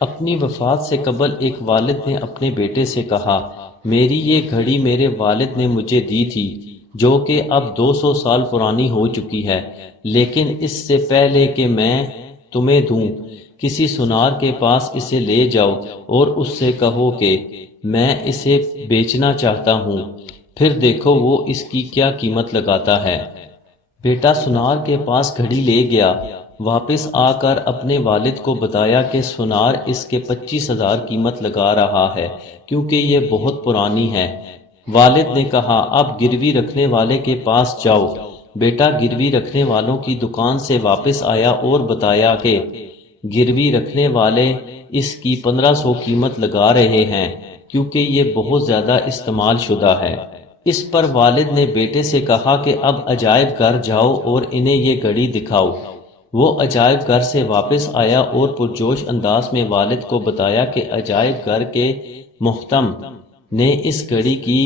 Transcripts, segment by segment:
اپنی وفات سے قبل ایک والد نے اپنے بیٹے سے کہا، میری یہ گھڑی میرے والد نے مجھے دی تھی جو کہ اب 200 سال پرانی ہو چکی ہے، لیکن اس سے پہلے کہ میں تمہیں دوں، کسی سنار کے پاس اسے لے جاؤ اور اس سے کہو کہ میں اسے بیچنا چاہتا ہوں، پھر دیکھو وہ اس کی کیا قیمت لگاتا ہے۔ بیٹا سنار کے پاس گھڑی لے گیا، واپس آ کر اپنے والد کو بتایا کہ سنار اس کے 25,000 قیمت لگا رہا ہے کیونکہ یہ بہت پرانی ہے۔ والد نے کہا، اب گروی رکھنے والے کے پاس جاؤ۔ بیٹا گروی رکھنے والوں کی دکان سے واپس آیا اور بتایا کہ گروی رکھنے والے اس کی 1500 قیمت لگا رہے ہیں کیونکہ یہ بہت زیادہ استعمال شدہ ہے۔ اس پر والد نے بیٹے سے کہا کہ اب عجائب گھر جاؤ اور انہیں یہ گھڑی دکھاؤ۔ وہ عجائب گھر سے واپس آیا اور پرجوش انداز میں والد کو بتایا کہ عجائب گھر کے محتم نے اس گھڑی کی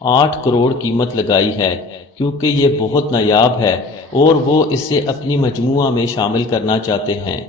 8 کروڑ قیمت لگائی ہے کیونکہ یہ بہت نایاب ہے اور وہ اسے اپنی مجموعہ میں شامل کرنا چاہتے ہیں۔